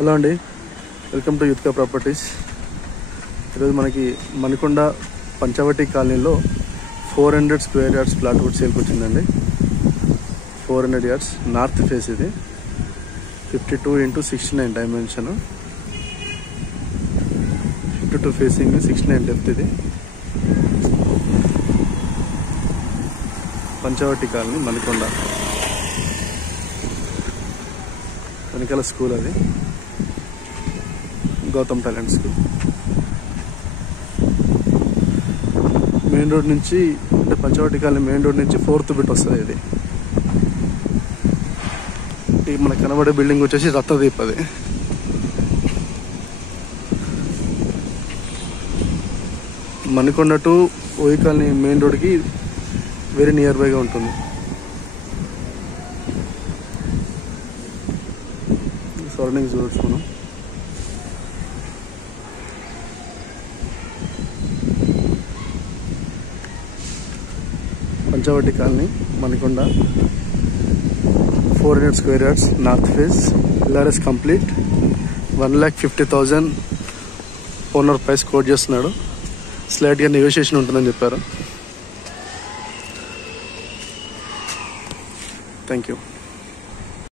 Hello అండి, welcome to యుత్కా properties. ఈరోజు మనకి మణికొండ పంచవటి కాలనీలో 400 స్క్వేర్ యార్డ్స్ ప్లాట్ కూడా సేల్కి వచ్చిందండి. 400 యార్డ్స్ నార్త్ ఫేస్. ఇది 52x69 డైమెన్షన్, 52 ఫేసింగ్, 69 డెప్త్. ఇది పంచవటి కాలనీ మణికొండ. వెనకాల స్కూల్, అది Gautam talent school. Main road నుంచి అంటే పంచవటి కాలనీ మెయిన్ రోడ్ నుంచి 4th బిట్ వస్తుంది. ఇది మనకు కనబడే బిల్డింగ్ వచ్చేసి రత్నదీప్. అది మణికొండ టు ఓయి కాలనీ మెయిన్ రోడ్కి వెరీ నియర్ బైగా ఉంటుంది. సరౌండింగ్స్ చూడొచ్చు మనం. Panchavati colony Manikonda, 400 square yards north face. LRS complete. 1,50,000 owner price coat చేస్తున్నాడు. స్లైట్గా నెగోషియేషన్ ఉంటుందని చెప్పారు. Thank you.